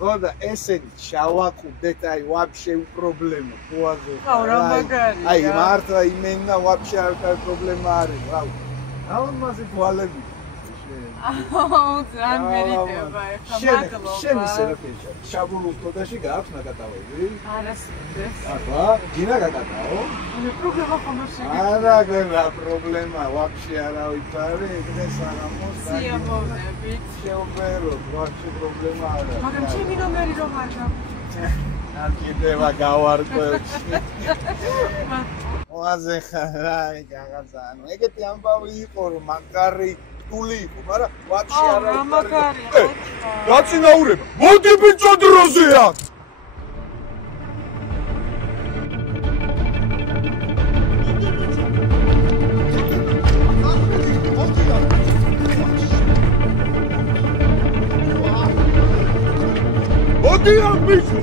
Года ესენი შავაკუდეთ, აი вообще პრობლემა ხოაზე. აი მართლა იმენა вообще არ კარ პრობლემა არის, რა. ალმაზი თვალები. ძალიან მერიტება ეხლა მადლობა. შენ სერაფეშა. შაბულუტოდაში გააქვს ნაკატავები? არასოდეს. აბა, გინა გაკატაო? პრობლემა ხომ არა პრობლემა вообще არავით არის, ეს არა მოსა. სიამოვნებით. შეუბერო, вообще პრობლემა არა. მაგრამ ჩემი ნომერი რომ არ გაქვს. არ კიდევა გავარკვევში. ვაზე ხარ, რაღაცა, ანუ ეგეთი ამბავი იყო, რომ მაგარი ტული იყო, მაგრამ ვაფშე არა იყო. მაგარია. დაწინაურება. მოდი ბიჭო დროზეა. მოდი ამ ბიჭო.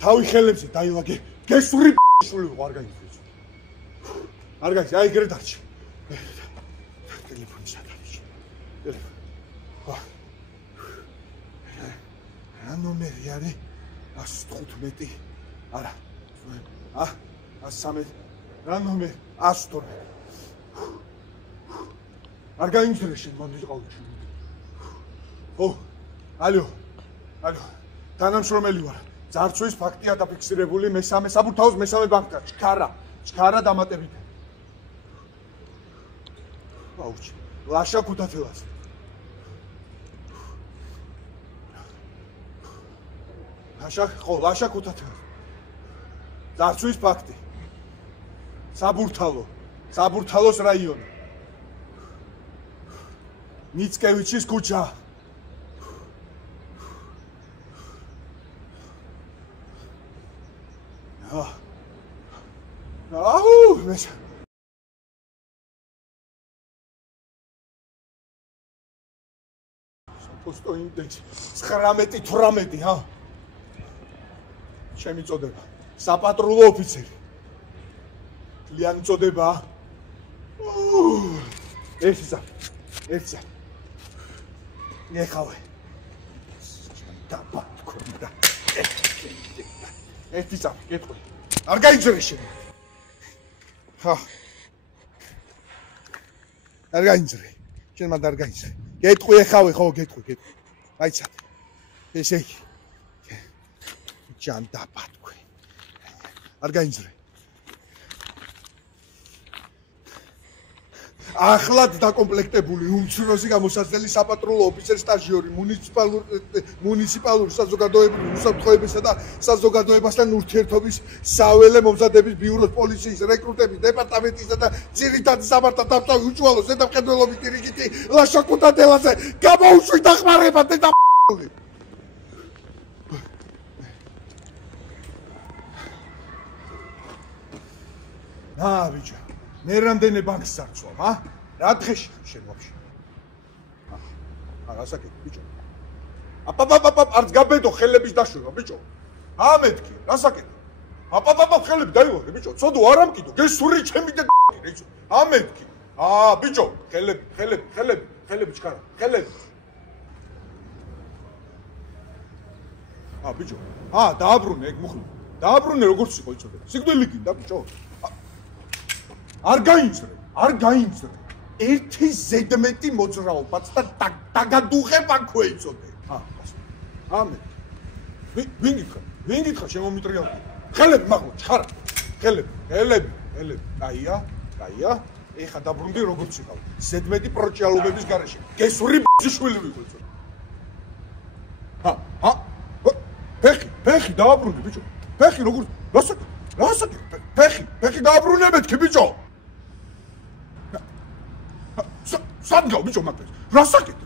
თავი ხელებზე დაილაგე გესური შული არ გაიწევს. არ გაიწევს, აი ეგრე დარჩი. ტელეფონი სადარჩი. ტელეფონი. რა ნომერი არის? 115. არა. 113. რა ნომერი? 112. არ გაიწევს შენ მომდი ყავში. ო, ალო. ალო. თანამშრომელი ვარ. ძარცვის ფაქტია დაფიქსირებული მესამე საბურთალოს მესამე ბანკთან. ჩქარა დამატებით. აუჩი. ლაშა ქუთათელას. ლაშა ქუთათელას. ძარცვის ფაქტი. საბურთალოს რაიონი. მიცკევიჩის ქუჩა. აუ, მეშა. პოსტო ინდექსი 19-18, ჰა? ჩემი წოდება. საპატრულო ოფიცერი. ლიანი წოდება. ერთსა. ეხავე. დაბათქონდა. ერთი წამი, გეტყვი. არ გაიძრე შენ. ხა. არ გაიძრე. შენ მანდ არ გაიძრე. გეტყვი ეხავე, ხო, გეტყვი. აიცად. ესე იგი. ჯან დაბათქვი. არ გაიძრე. ახლად დაკომპლექტებული უმცროსი გამოსაცდელი საპატრულო ოფიცერი სტაჟიორი მუნიციპალური საზოგადოებრივი უსაფრთხოებისა და საზოგადოებასთან ურთიერთობის საველე მომზადების ბიუროს პოლიციის რეკრუტების დეპარტამენტისა და ძირითადი სამართალ დამცავი უჭვალო ზედამხედველობით რიგითი ლაშა ქუთათელაძე გამოუშვით დახმარება და ბიჭო მე რამდენი ბანკს წარცვალ, რა დღეში შენ ვაფშე? რა საკეთე, ბიჭო? აპაპაპაპ, არც გაბედო ხელების დაშვება, ბიჭო. ამეთქი, რა საკეთე? აპაპაპაპ, ხელები დაივარდე, ბიჭო. ცოდო არ ამკიდო, გესური ჩემი და ბიჭო. ამეთქი. ბიჭო, ხელები ჩქარა, ხელები. ბიჭო. დააბრუნე ეგ მუხლი. დააბრუნე როგორც იყო იცოდე. სიკვდილი გინდა, ბიჭო. არ გაინძრე. ერთი ზედმეტი მოძრაობაც და დაგადუღებ აქვე იცოდე. ვინ გითხარ შემომიტრიალდი. ხელები მაღლა ჩხარა. ხელები. აია. ეხა დაბრუნდი როგორც იყავ. ზედმეტი პროჭიალობების გარეშე. გესური შვილი ვიყო იცოდე. ფეხი დააბრუნდი ბიჭო. ფეხი როგორ რასაკეთე? ფეხი დააბრუნე მეთქი ბიჭო. სადგავ ბიჭო მაგას. რასაკეთე?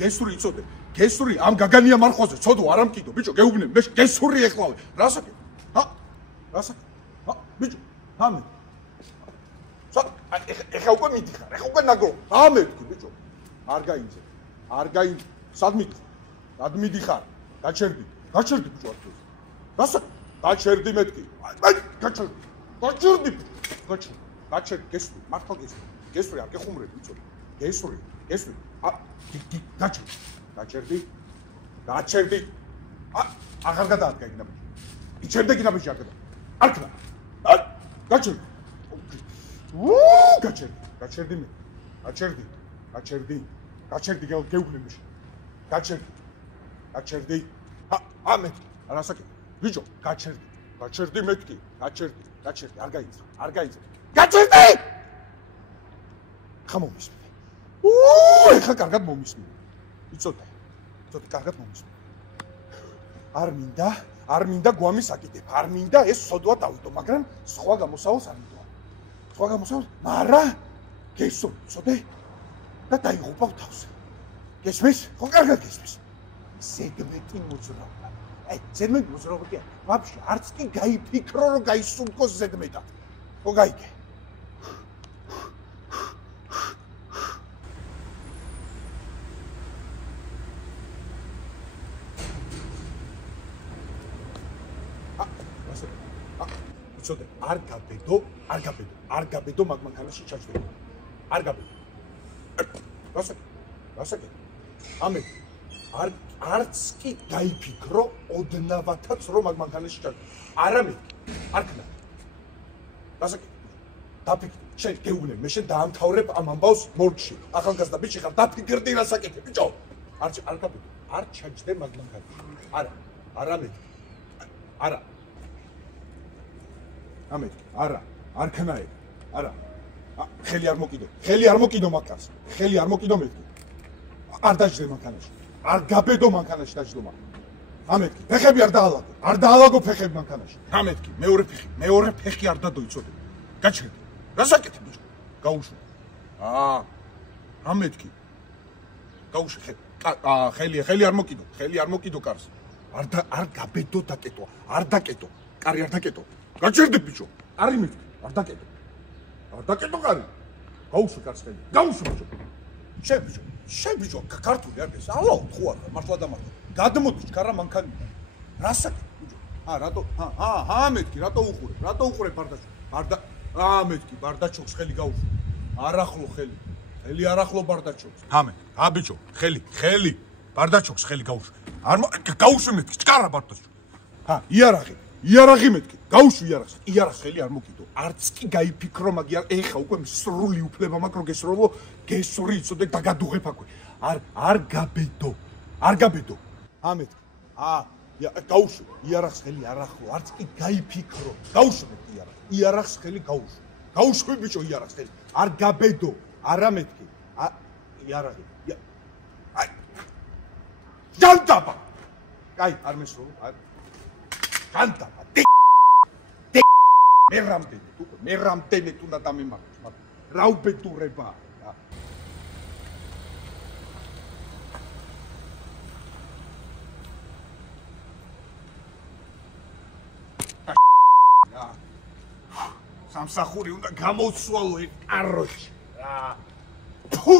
გესური იცოდე. გესური ამ გაგანია მარხვაზე. ცოდო არ ამკიდო ბიჭო. გეუბნე მე გესური ეხლავე. რასაკეთე? ბიჭო. ამე. ეხა უკვე მიდიხარ. ეხა უკვე ნაგრო. ამეთქი ბიჭო. არ გაინძე. სად მიდიხარ? გაჩერდი ბიჭო არ თქოს. რასაკეთე? გაჩერდი მეთქი. გაჩერდი. გესური, მართლა გესური. გესური არ გეხუმრები ბიჭო. გესური. გაჩერდი. აღარ გადაადგა იქნა ბიჭო. იჩერდა იქნა ბიჭო აქ. არქნა. გაჩერდი. გაჩერდი მე. გაჩერდი გეუბნე მე. გაჩერდი. ამე. რასაკეთე? ბიჭო, გაჩერდი მეთქი. გაჩერდი. არ გაინძრე. გაჩერდი! ხა მომისმინე. ეხა კარგად მომისმინე. იცოდე, კარგად მომისმინე. არ მინდა გვამის აკიდებ. არ მინდა ეს სოდვა დავიდო, მაგრამ სხვა გამოსავალს არ მინდა. მარა გესწორ, იცოდე? და დაიღუპავ თავს. გესმის? ხო კარგად გესმის. ზედმეტი მოძრაობა. ზედმეტი მოძრაობა კი არა. ვაფშე არც კი გაიფიქრო რომ გაისუნთქოს ზედმეტად. ხო გაიგე? იცოდე, არ გაბედო მაგ მანქანაში ჩაჯდება. არ გაბედო. რასაკეთე? ამე არც კი გაიფიქრო ოდნავათაც რომ მაგ მანქანაში ჩაჯდება. არამედ არქნა. რასაკეთე? დაფიქრდი. შენ გეუბნე, მე შენ დაამთავრებ ამ ამბავს მორგში. ახალგაზრდა ბიჭი ხარ, დაფიქრდი რასაკეთე, ბიჭო. არ გაბედო. არ ჩაჯდე მაგ მანქანაში. არამედ. არა, არქნაი. არა. ხელი არ მოკიდო მაგას. ხელი არ მოკიდო მეთქი. არ დაждე მანქანაში. არ გაბედო მანქანაში დაждომა. ამეთქი. ფეხები არ დაალაგო ფეხები მანქანაში. ამეთქი. მეორე ფეხი არ დადო იცოდე. გაჩერდი. რასაკეთე ბიჭო? გაუშვი. ამეთქი. გაუშვი ხელი არ მოკიდო კარს. არ გაბედო დაკეტო. არ დაკეტო. კარი არ დაკეტო. გაჩერდი ბიჭო. კარი მეთქი. არ დაკეტო კარი. გაუშვი კარს ხელი. გაუშვი ბიჭო. შენ ბიჭო, ქართული არ გეს. ალაო, ხო არა, მართლა და მართლა. გადმოდი ჩქარა მანქანიდან. რასაკეთე ბიჭო? რატო? მეთქი, რატო უყურებ ბარდაჩო? მეთქი, ბარდაჩოს ხელი გაუშვი. არახლო ხელი. ხელი არახლო ბარდაჩოს. ბიჭო, ხელი. ბარდაჩოს ხელი გაუშვი. გაუშვი მეთქი, ჩქარა ბარდაჩო. იარაღი მეთქი. გაუშვი იარაღს ხელი არ მოკიდო. არც კი გაიფიქრო მაგიარ ეხა უკვე სრული უფლება მაქვს რომ გესროლო გესური იცოდე დაგადუღებ აქვე. არ გაბედო. ამეთქი. გაუშვი იარაღს ხელი არახლო. არც კი გაიფიქრო. გაუშვი იარაღს ხელი გაუშვი. გაუშვი ბიჭო იარაღს ხელი. არ გაბედო. არამეთქი. იარაღი. ჯანდაბა. კაი, არ მესროლო. ჯანდაბა. მე რამდენით უნდა დამემართოს, მაგრამ რა უბედურებაა. სამსახური უნდა გამოვცვალო ერთ აროში. რა. ფუ